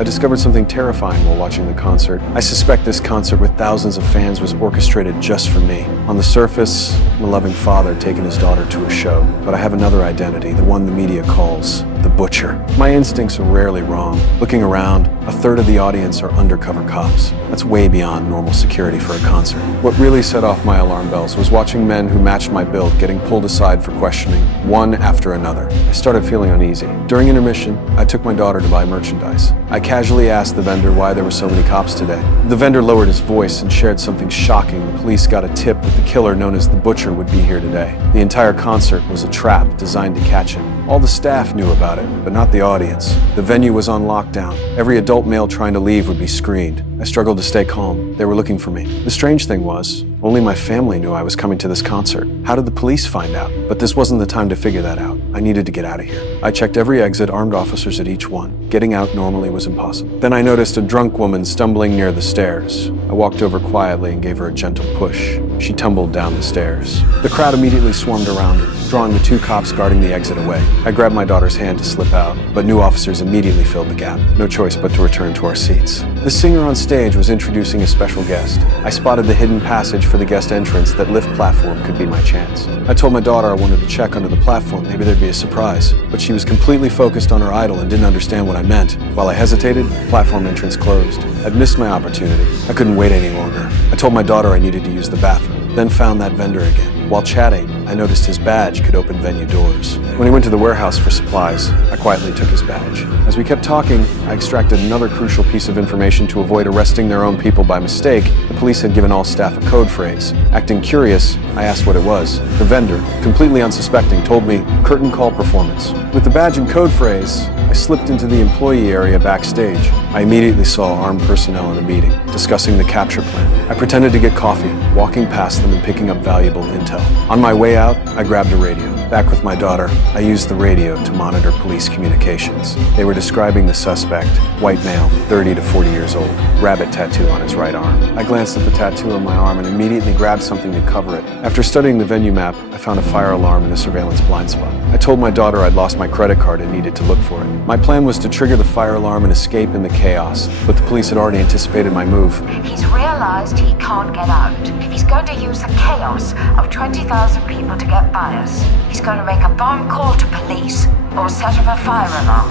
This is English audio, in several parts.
I discovered something terrifying while watching the concert. I suspect this concert with thousands of fans was orchestrated just for me. On the surface, I'm a loving father taking his daughter to a show, but I have another identity, the one the media calls the Butcher. My instincts are rarely wrong. Looking around, a third of the audience are undercover cops. That's way beyond normal security for a concert. What really set off my alarm bells was watching men who matched my build getting pulled aside for questioning, one after another. I started feeling uneasy. During intermission, I took my daughter to buy merchandise. I casually asked the vendor why there were so many cops today. The vendor lowered his voice and shared something shocking. The police got a tip that the killer known as the Butcher would be here today. The entire concert was a trap designed to catch him. All the staff knew about it, but not the audience. The venue was on lockdown. Every adult male trying to leave would be screened. I struggled to stay calm. They were looking for me. The strange thing was, only my family knew I was coming to this concert. How did the police find out? But this wasn't the time to figure that out. I needed to get out of here. I checked every exit, armed officers at each one. Getting out normally was impossible. Then I noticed a drunk woman stumbling near the stairs. I walked over quietly and gave her a gentle push. She tumbled down the stairs. The crowd immediately swarmed around her, drawing the two cops guarding the exit away. I grabbed my daughter's hand to slip out, but new officers immediately filled the gap. No choice but to return to our seats. The singer on stage was introducing a special guest. I spotted the hidden passage for the guest entrance. That lift platform could be my chance. I told my daughter I wanted to check under the platform, maybe there'd be a surprise. But she was completely focused on her idol and didn't understand what I meant. While I hesitated, the platform entrance closed. I'd missed my opportunity. I couldn't wait any longer. I told my daughter I needed to use the bathroom, then found that vendor again. While chatting, I noticed his badge could open venue doors. When he went to the warehouse for supplies, I quietly took his badge. As we kept talking, I extracted another crucial piece of information to avoid arresting their own people by mistake. The police had given all staff a code phrase. Acting curious, I asked what it was. The vendor, completely unsuspecting, told me, "Curtain call performance." With the badge and code phrase, I slipped into the employee area backstage. I immediately saw armed personnel in a meeting, discussing the capture plan. I pretended to get coffee, walking past them and picking up valuable intel. On my way out, I grabbed a radio. Back with my daughter, I used the radio to monitor police communications. They were describing the suspect, white male, 30 to 40 years old, rabbit tattoo on his right arm. I glanced at the tattoo on my arm and immediately grabbed something to cover it. After studying the venue map, I found a fire alarm in a surveillance blind spot. I told my daughter I'd lost my credit card and needed to look for it. My plan was to trigger the fire alarm and escape in the chaos, but the police had already anticipated my move. He's realized he can't get out. He's going to use the chaos of 20,000 people to get by us. He's going to make a bomb call to police or set off a fire alarm.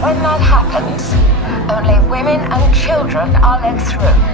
When that happens, only women and children are let through.